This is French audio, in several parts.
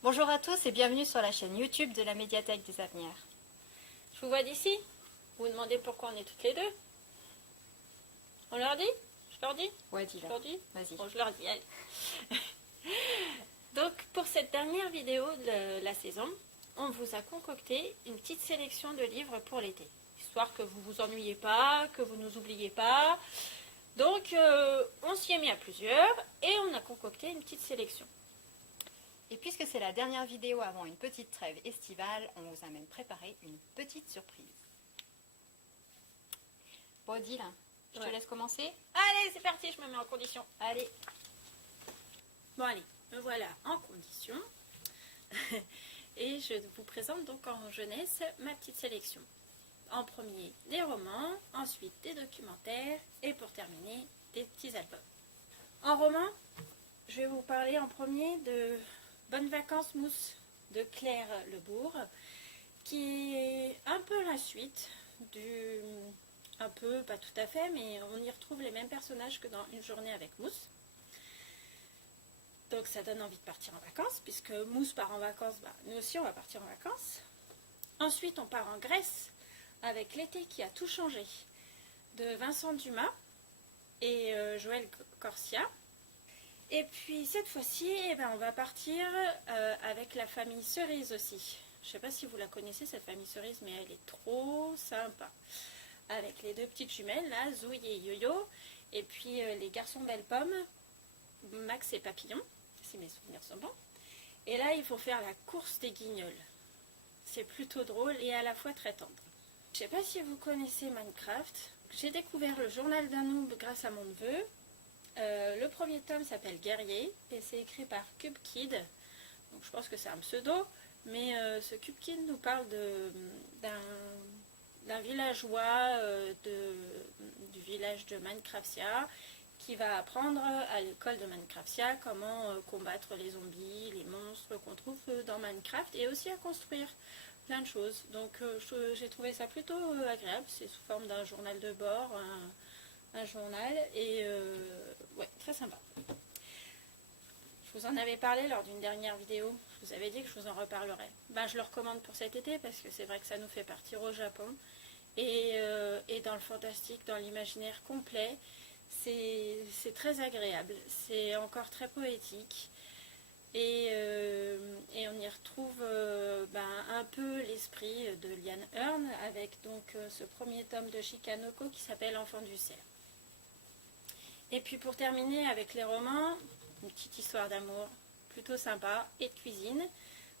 Bonjour à tous et bienvenue sur la chaîne YouTube de la Médiathèque des Avenirs. Je vous vois d'ici. Vous vous demandez pourquoi on est toutes les deux. On leur dit? Je leur dis? Ouais, Je dis-le. leur dis? Vas-y. Bon, je leur dis, allez. Donc, pour cette dernière vidéo de la saison, on vous a concocté une petite sélection de livres pour l'été. Histoire que vous vous ennuyez pas, que vous nous oubliez pas. Donc, on s'y est mis à plusieurs et on a concocté une petite sélection. Et puisque c'est la dernière vidéo avant une petite trêve estivale, on vous a même préparé une petite surprise. Bon, Odile, je te laisse commencer. Allez, c'est parti, je me mets en condition. Allez. Bon, allez, me voilà en condition. Et je vous présente donc en jeunesse ma petite sélection. En premier, des romans, ensuite des documentaires et pour terminer, des petits albums. En roman, je vais vous parler en premier de Bonnes vacances mousse de Claire Lebourg, qui est un peu la suite du... un peu, pas tout à fait, mais on y retrouve les mêmes personnages que dans Une journée avec Mousse. Donc ça donne envie de partir en vacances, puisque Mousse part en vacances, nous aussi on va partir en vacances. Ensuite on part en Grèce avec L'été qui a tout changé de Vincent Dumas et Joël Corsia. Et puis cette fois-ci, on va partir avec la famille Cerise aussi. Je ne sais pas si vous la connaissez cette famille Cerise, mais elle est trop sympa. Avec les deux petites jumelles, là, Zouille et Yo-Yo, et puis les garçons Belle Pomme, Max et Papillon, si mes souvenirs sont bons. Et là, il faut faire la course des guignols. C'est plutôt drôle et à la fois très tendre. Je ne sais pas si vous connaissez Minecraft. J'ai découvert le journal d'un noob grâce à mon neveu. Le premier tome s'appelle Guerrier et c'est écrit par Cube Kid. Donc je pense que c'est un pseudo, mais ce Cube Kid nous parle d'un villageois du village de Minecraftia qui va apprendre à l'école de Minecraftia comment combattre les zombies, les monstres qu'on trouve dans Minecraft et aussi à construire plein de choses. Donc j'ai trouvé ça plutôt agréable, c'est sous forme d'un journal de bord, un journal et ouais, très sympa. Je vous en avais parlé lors d'une dernière vidéo, je vous avais dit que je vous en reparlerai. Je le recommande pour cet été parce que c'est vrai que ça nous fait partir au Japon et dans le fantastique, dans l'imaginaire complet, c'est très agréable, c'est encore très poétique et on y retrouve un peu l'esprit de Liane Hearn avec donc ce premier tome de Shikanoko qui s'appelle Enfant du cerf. Et puis pour terminer avec les romans, une petite histoire d'amour plutôt sympa et de cuisine,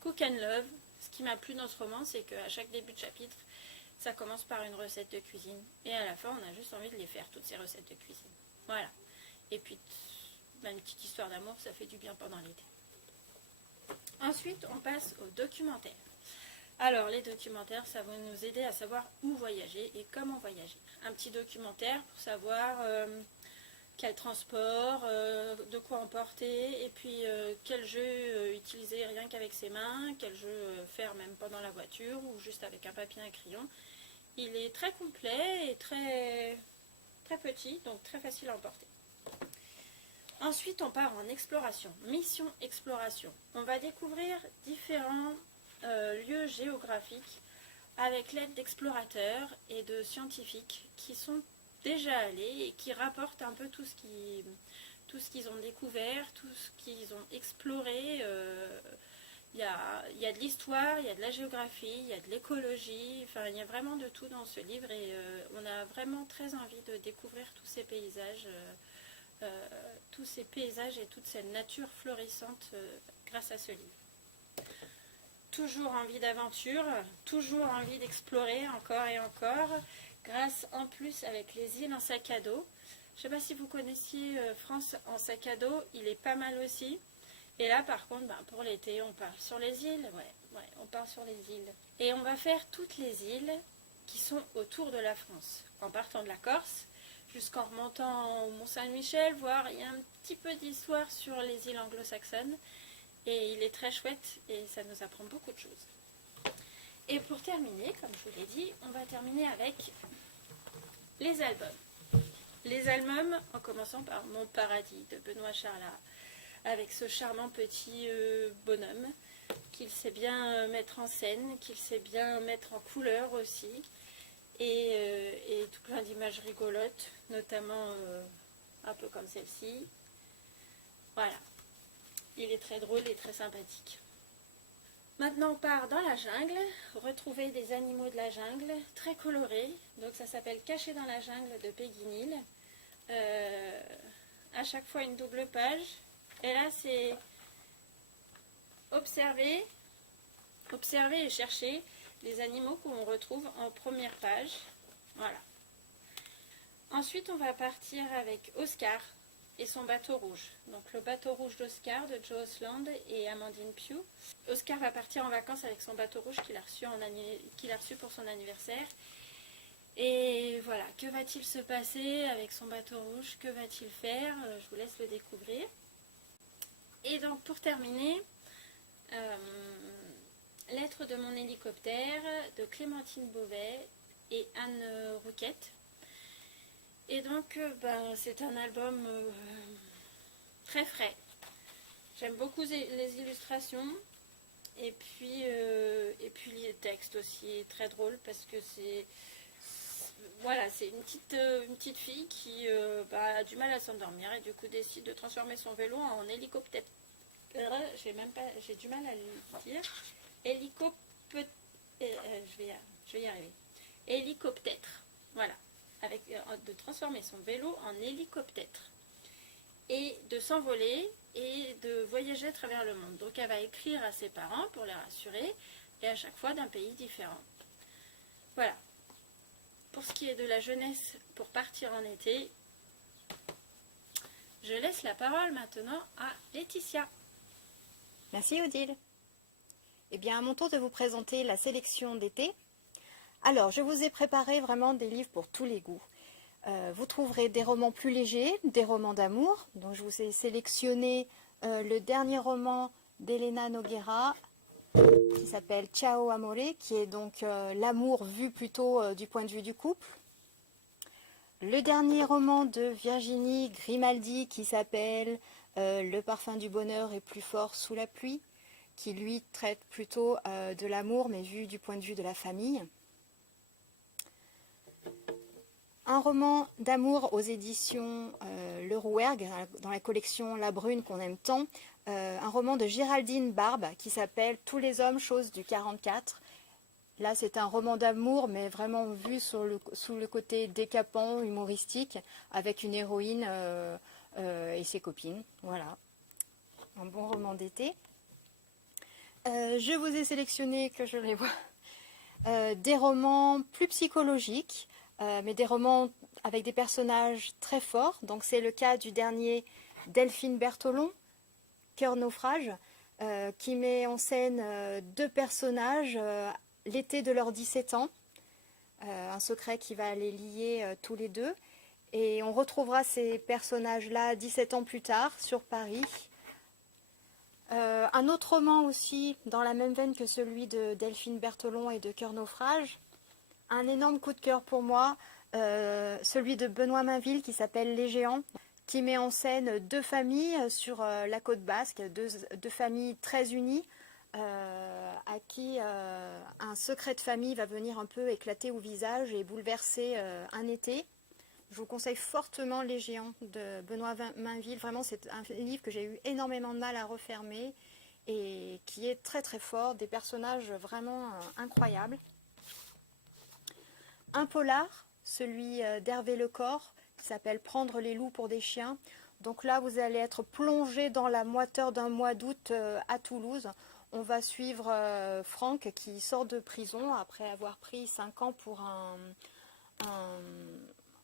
Cook and Love. Ce qui m'a plu dans ce roman, c'est qu'à chaque début de chapitre, ça commence par une recette de cuisine. Et à la fin, on a juste envie de les faire, toutes ces recettes de cuisine. Voilà. Et puis, une petite histoire d'amour, ça fait du bien pendant l'été. Ensuite, on passe aux documentaires. Alors, les documentaires, ça va nous aider à savoir où voyager et comment voyager. Un petit documentaire pour savoir quel transport, de quoi emporter, et puis quel jeu utiliser rien qu'avec ses mains, quel jeu faire même pendant la voiture ou juste avec un papier et un crayon. Il est très complet et très, très petit, donc très facile à emporter. Ensuite, on part en exploration, mission exploration. On va découvrir différents lieux géographiques avec l'aide d'explorateurs et de scientifiques qui sont déjà allés et qui rapportent un peu tout ce qu'ils ont découvert, tout ce qu'ils ont exploré. Il y a de l'histoire, il y a de la géographie, il y a de l'écologie, enfin il y a vraiment de tout dans ce livre et on a vraiment très envie de découvrir tous ces paysages et toute cette nature florissante grâce à ce livre. Toujours envie d'aventure, toujours envie d'explorer encore et encore, grâce en plus avec les îles en sac à dos. Je ne sais pas si vous connaissiez France en sac à dos, il est pas mal aussi. Et là par contre, pour l'été, on part sur les îles, ouais, on part sur les îles. Et on va faire toutes les îles qui sont autour de la France, en partant de la Corse, jusqu'en remontant au Mont-Saint-Michel, voire il y a un petit peu d'histoire sur les îles anglo-saxonnes. Et il est très chouette et ça nous apprend beaucoup de choses. Et pour terminer, comme je vous l'ai dit, on va terminer avec les albums. Les albums, en commençant par Mon paradis de Benoît Charlat, avec ce charmant petit bonhomme qu'il sait bien mettre en scène, qu'il sait bien mettre en couleur aussi, et tout plein d'images rigolotes, notamment un peu comme celle-ci. Voilà, il est très drôle et très sympathique. Maintenant on part dans la jungle, retrouver des animaux de la jungle, très colorés. Donc ça s'appelle Caché dans la jungle de Peggy Neal. À chaque fois une double page. Et là c'est observer et chercher les animaux qu'on retrouve en première page. Voilà. Ensuite on va partir avec Oscar et son bateau rouge. Donc le bateau rouge d'Oscar de Joe Osland et Amandine Pugh. Oscar va partir en vacances avec son bateau rouge qu'il a reçu pour son anniversaire. Et voilà, que va-t-il se passer avec son bateau rouge? Que va-t-il faire? Je vous laisse le découvrir. Et donc pour terminer, Lettre de mon hélicoptère de Clémentine Beauvais et Anne Rouquette. Et donc c'est un album très frais. J'aime beaucoup les illustrations et puis les textes aussi, très drôle parce que c'est une petite fille qui a du mal à s'endormir et du coup décide de transformer son vélo en hélicoptère. J'ai du mal à le dire. Je vais y arriver. Hélicoptère. Voilà. De transformer son vélo en hélicoptère. Et de s'envoler et de voyager à travers le monde. Donc elle va écrire à ses parents pour les rassurer et à chaque fois d'un pays différent. Voilà. Pour ce qui est de la jeunesse pour partir en été, je laisse la parole maintenant à Laetitia. Merci Odile. Eh bien, à mon tour de vous présenter la sélection d'été. Alors, je vous ai préparé vraiment des livres pour tous les goûts. Vous trouverez des romans plus légers, des romans d'amour. Donc, je vous ai sélectionné le dernier roman d'Elena Noguera qui s'appelle Ciao Amore, qui est donc l'amour vu plutôt du point de vue du couple. Le dernier roman de Virginie Grimaldi qui s'appelle Le parfum du bonheur est plus fort sous la pluie, qui lui traite plutôt de l'amour mais vu du point de vue de la famille. Un roman d'amour aux éditions Le Rouergue, dans la collection La Brune qu'on aime tant. Un roman de Géraldine Barbe qui s'appelle Tous les hommes, choses du 44. Là, c'est un roman d'amour, mais vraiment vu sous le côté décapant, humoristique, avec une héroïne et ses copines. Voilà, un bon roman d'été. Je vous ai sélectionné, que je les vois, des romans plus psychologiques, mais des romans avec des personnages très forts. Donc c'est le cas du dernier Delphine Bertholon, Cœur naufrage, qui met en scène deux personnages l'été de leurs 17 ans, un secret qui va les lier tous les deux. Et on retrouvera ces personnages-là 17 ans plus tard sur Paris. Un autre roman aussi dans la même veine que celui de Delphine Bertholon et de Cœur naufrage. Un énorme coup de cœur pour moi, celui de Benoît Mainville qui s'appelle Les Géants, qui met en scène deux familles sur la côte basque, deux familles très unies, à qui un secret de famille va venir un peu éclater au visage et bouleverser un été. Je vous conseille fortement Les Géants de Benoît Mainville. Vraiment, c'est un livre que j'ai eu énormément de mal à refermer et qui est très très fort, des personnages vraiment incroyables. Un polar, celui d'Hervé Lecor, qui s'appelle Prendre les loups pour des chiens. Donc là, vous allez être plongé dans la moiteur d'un mois d'août à Toulouse. On va suivre Franck qui sort de prison après avoir pris 5 ans pour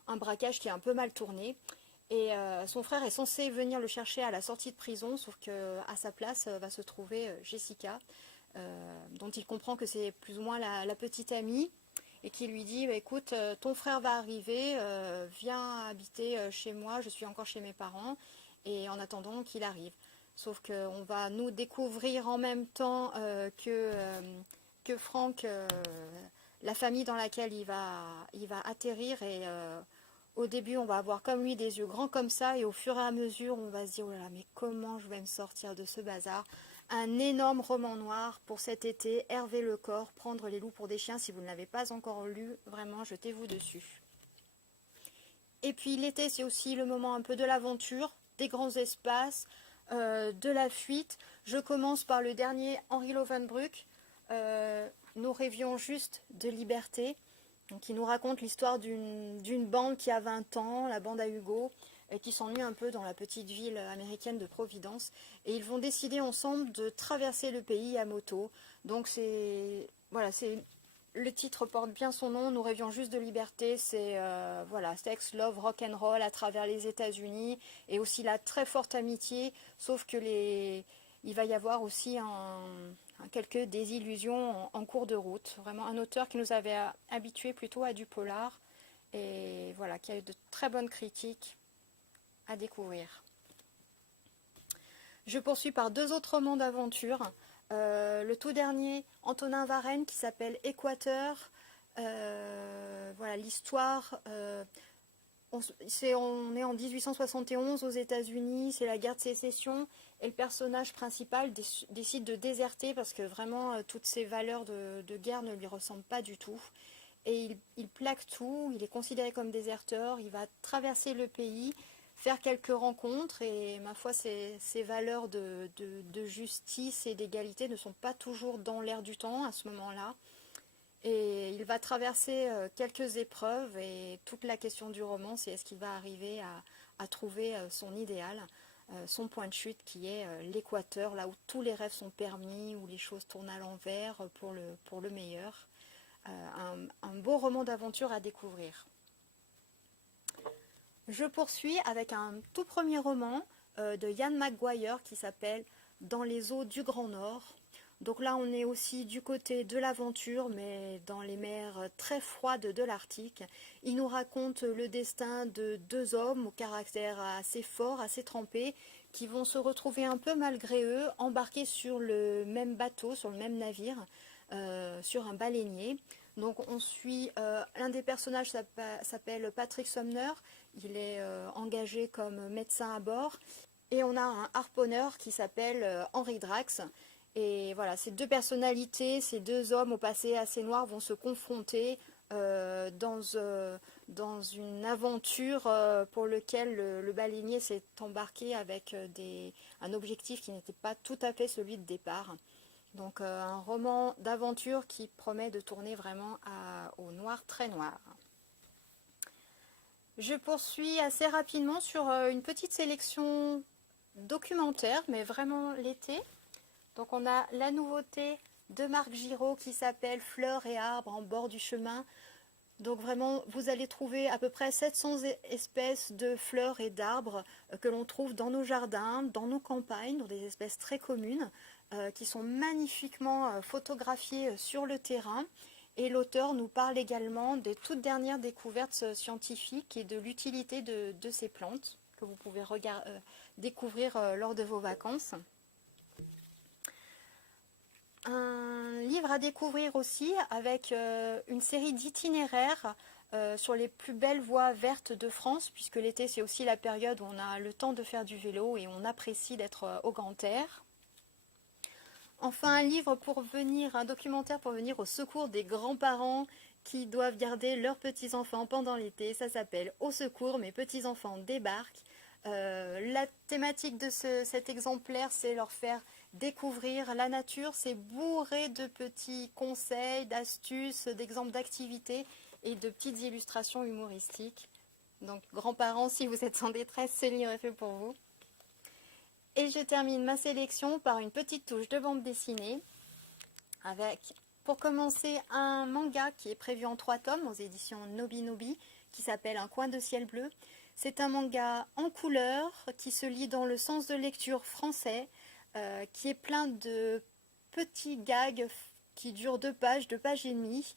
un braquage qui est un peu mal tourné. Et son frère est censé venir le chercher à la sortie de prison, sauf qu'à sa place va se trouver Jessica, dont il comprend que c'est plus ou moins la petite amie, et qui lui dit écoute, ton frère va arriver, viens habiter chez moi, je suis encore chez mes parents, et en attendant qu'il arrive. Sauf qu'on va nous découvrir en même temps que Franck, la famille dans laquelle il va atterrir, et au début on va avoir comme lui des yeux grands comme ça, et au fur et à mesure on va se dire oh là là, mais comment je vais me sortir de ce bazar. un énorme roman noir pour cet été, Hervé Lecor, Prendre les loups pour des chiens. Si vous ne l'avez pas encore lu, vraiment, jetez-vous dessus. Et puis l'été, c'est aussi le moment un peu de l'aventure, des grands espaces, de la fuite. Je commence par le dernier Henri Lovenbruck, Nous rêvions juste de liberté, donc, qui nous raconte l'histoire d'une bande qui a 20 ans, la bande à Hugo, et qui s'ennuie un peu dans la petite ville américaine de Providence. Et ils vont décider ensemble de traverser le pays à moto. Donc voilà, le titre porte bien son nom, Nous rêvions juste de liberté, c'est voilà, sex, love, rock and roll à travers les États-Unis et aussi la très forte amitié, sauf que il va y avoir aussi quelques désillusions en cours de route. Vraiment un auteur qui nous avait habitués plutôt à du polar et voilà, qui a eu de très bonnes critiques à découvrir. Je poursuis par 2 autres romans d'aventure. Le tout dernier, Antonin Varenne, qui s'appelle Équateur. Voilà, l'histoire, on est en 1871 aux États-Unis, c'est la guerre de sécession, et le personnage principal décide de déserter parce que vraiment toutes ces valeurs de guerre ne lui ressemblent pas du tout. Et il plaque tout, il est considéré comme déserteur, il va traverser le pays, faire quelques rencontres et ma foi ces valeurs de justice et d'égalité ne sont pas toujours dans l'air du temps à ce moment-là. Et il va traverser quelques épreuves et toute la question du roman c'est est-ce qu'il va arriver à trouver son idéal, son point de chute qui est l'équateur, là où tous les rêves sont permis, où les choses tournent à l'envers pour le meilleur. Un beau roman d'aventure à découvrir. Je poursuis avec un tout premier roman de Ian McGuire qui s'appelle Dans les eaux du Grand Nord. Donc là on est aussi du côté de l'aventure mais dans les mers très froides de l'Arctique. Il nous raconte le destin de 2 hommes au caractère assez fort, assez trempé, qui vont se retrouver un peu malgré eux embarqués sur le même bateau, sur le même navire, sur un baleinier. Donc on suit, l'un des personnages s'appelle Patrick Sumner, il est engagé comme médecin à bord, et on a un harponneur qui s'appelle Henry Drax. Et voilà, ces 2 personnalités, ces 2 hommes au passé assez noir vont se confronter dans une aventure pour laquelle le baleinier s'est embarqué avec un objectif qui n'était pas tout à fait celui de départ. Donc un roman d'aventure qui promet de tourner vraiment au noir très noir. Je poursuis assez rapidement sur une petite sélection documentaire, mais vraiment l'été. Donc on a la nouveauté de Marc Giraud qui s'appelle Fleurs et arbres en bord du chemin. Donc vraiment, vous allez trouver à peu près 700 espèces de fleurs et d'arbres que l'on trouve dans nos jardins, dans nos campagnes, dans des espèces très communes, qui sont magnifiquement photographiées sur le terrain. Et l'auteur nous parle également des toutes dernières découvertes scientifiques et de l'utilité de ces plantes que vous pouvez découvrir lors de vos vacances. Un livre à découvrir aussi avec une série d'itinéraires sur les plus belles voies vertes de France, puisque l'été c'est aussi la période où on a le temps de faire du vélo et on apprécie d'être au grand air. Enfin un documentaire pour venir au secours des grands-parents qui doivent garder leurs petits-enfants pendant l'été. Ça s'appelle Au secours, mes petits-enfants débarquent. La thématique de cet exemplaire, c'est leur faire découvrir la nature. C'est bourré de petits conseils, d'astuces, d'exemples d'activités et de petites illustrations humoristiques. Donc, grands-parents, si vous êtes en détresse, ce livre est fait pour vous. Et je termine ma sélection par une petite touche de bande dessinée avec, pour commencer, un manga qui est prévu en 3 tomes aux éditions Nobi Nobi qui s'appelle Un coin de ciel bleu. C'est un manga en couleur qui se lit dans le sens de lecture français, qui est plein de petits gags qui durent 2 pages et demie.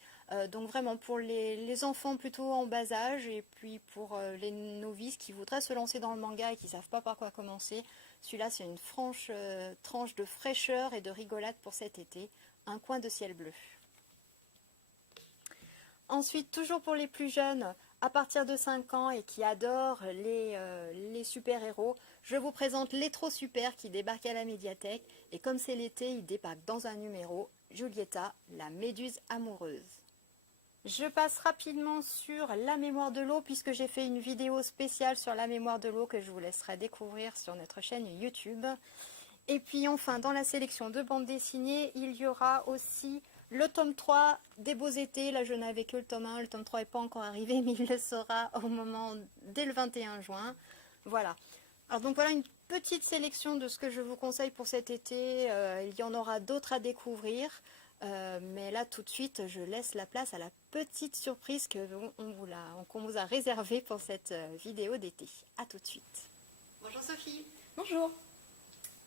Donc vraiment pour les enfants plutôt en bas âge et puis pour les novices qui voudraient se lancer dans le manga et qui ne savent pas par quoi commencer, celui-là c'est une franche tranche de fraîcheur et de rigolade pour cet été. Un coin de ciel bleu. Ensuite, toujours pour les plus jeunes, à partir de 5 ans et qui adorent les super-héros, je vous présente Les Trop Super qui débarquent à la médiathèque. Et comme c'est l'été, ils débarquent dans un numéro, Giulietta, la méduse amoureuse. Je passe rapidement sur La mémoire de l'eau puisque j'ai fait une vidéo spéciale sur La mémoire de l'eau que je vous laisserai découvrir sur notre chaîne YouTube. Et puis enfin, dans la sélection de bandes dessinées, il y aura aussi le tome 3 des Beaux Étés. Là, je n'avais que le tome 1, le tome 3 n'est pas encore arrivé, mais il le sera au moment dès le 21 juin. Voilà. Alors donc voilà une petite sélection de ce que je vous conseille pour cet été. Il y en aura d'autres à découvrir. Mais là, tout de suite, je laisse la place à la petite surprise qu'on vous a réservée pour cette vidéo d'été. A tout de suite. Bonjour Sophie. Bonjour.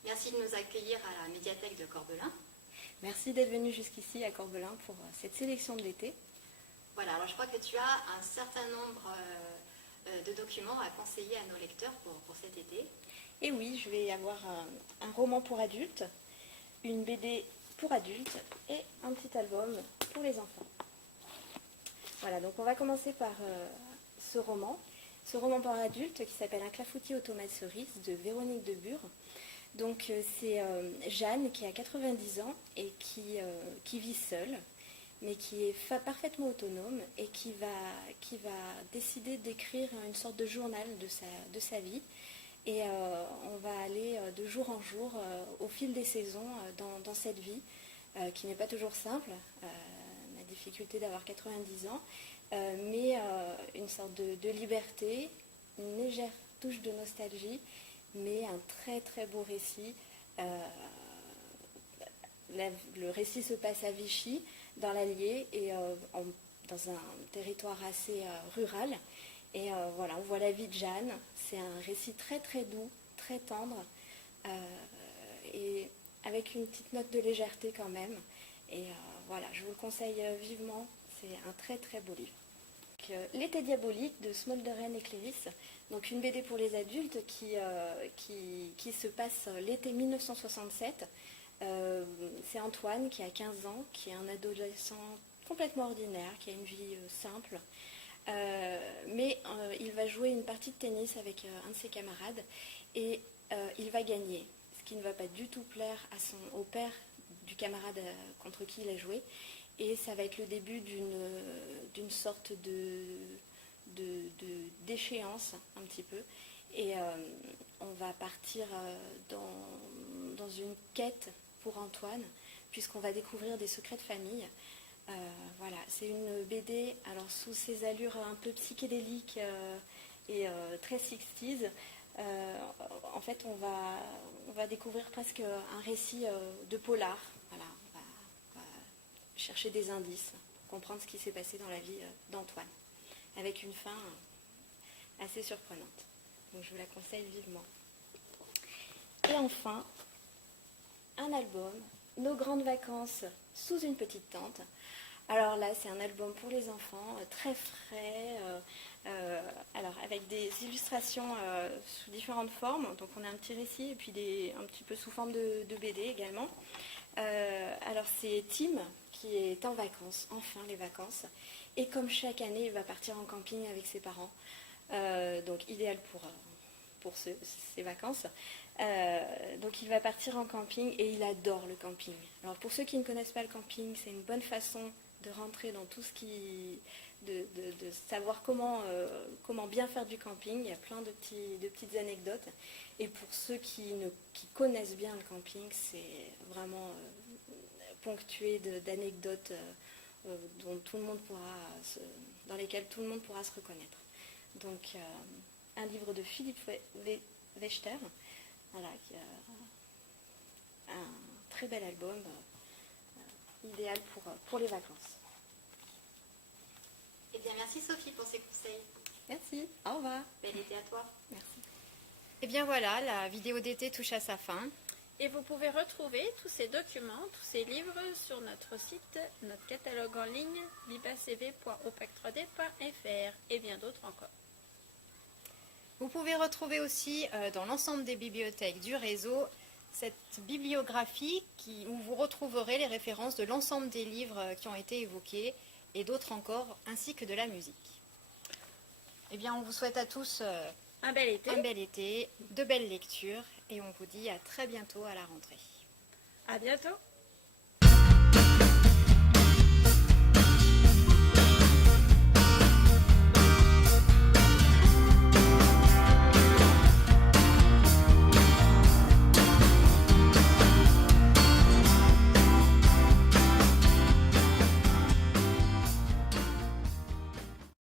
Merci de nous accueillir à la médiathèque de Corbelin. Merci d'être venu jusqu'ici à Corbelin pour cette sélection de l'été. Voilà, alors je crois que tu as un certain nombre de documents à conseiller à nos lecteurs pour cet été. Et oui, je vais avoir un roman pour adultes, une BD pour adultes et un petit album pour les enfants. Voilà, donc on va commencer par ce roman pour adultes qui s'appelle Un clafoutis aux tomates cerises de Véronique Debure. Donc c'est Jeanne qui a 90 ans et qui vit seule, mais qui est parfaitement autonome et qui va décider d'écrire une sorte de journal de sa vie. Et on va aller de jour en jour, au fil des saisons, dans cette vie, qui n'est pas toujours simple, la difficulté d'avoir 90 ans, mais une sorte de liberté, une légère touche de nostalgie, mais un très très beau récit. Le récit se passe à Vichy, dans l'Allier, et dans un territoire assez rural. Et voilà, on voit la vie de Jeanne. C'est un récit très très doux, très tendre, et avec une petite note de légèreté quand même. Et voilà, je vous le conseille vivement. C'est un très très beau livre. L'été diabolique de Smolderen et Cléris, donc une BD pour les adultes qui se passe l'été 1967. C'est Antoine qui a 15 ans, qui est un adolescent complètement ordinaire, qui a une vie simple, mais il va jouer une partie de tennis avec un de ses camarades et il va gagner, ce qui ne va pas du tout plaire au père du camarade contre qui il a joué. Et ça va être le début d'une sorte d'échéance un petit peu. Et on va partir dans une quête pour Antoine, puisqu'on va découvrir des secrets de famille. Voilà, c'est une BD, alors sous ses allures un peu psychédéliques et très 60s. En fait, on va découvrir presque un récit de polar. Voilà, on va chercher des indices pour comprendre ce qui s'est passé dans la vie d'Antoine, avec une fin assez surprenante. Donc je vous la conseille vivement. Et enfin, un album, Nos grandes vacances sous une petite tente. Alors là, c'est un album pour les enfants, très frais, alors avec des illustrations sous différentes formes. Donc on a un petit récit et puis un petit peu sous forme de BD également. Alors c'est Tim qui est en vacances, enfin les vacances. Et comme chaque année, il va partir en camping avec ses parents. Donc idéal pour ses vacances. Donc il va partir en camping et il adore le camping. Alors pour ceux qui ne connaissent pas le camping, c'est une bonne façon de rentrer dans tout ce qui... de savoir comment bien faire du camping. Il y a plein de petites anecdotes. Et pour ceux qui connaissent bien le camping, c'est vraiment ponctué d'anecdotes dans lesquelles tout le monde pourra se reconnaître. Donc un livre de Philippe Wechter, voilà, qui a un très bel album, idéal pour les vacances. Eh bien, merci Sophie pour ces conseils. Merci, au revoir. Bel été à toi. Merci. Eh bien voilà, la vidéo d'été touche à sa fin. Et vous pouvez retrouver tous ces documents, tous ces livres sur notre site, notre catalogue en ligne, bibacv.opac3d.fr et bien d'autres encore. Vous pouvez retrouver aussi dans l'ensemble des bibliothèques du réseau cette bibliographie où vous retrouverez les références de l'ensemble des livres qui ont été évoqués et d'autres encore, ainsi que de la musique. Eh bien, on vous souhaite à tous Un bel été. un bel été, de belles lectures et on vous dit à très bientôt à la rentrée. À bientôt.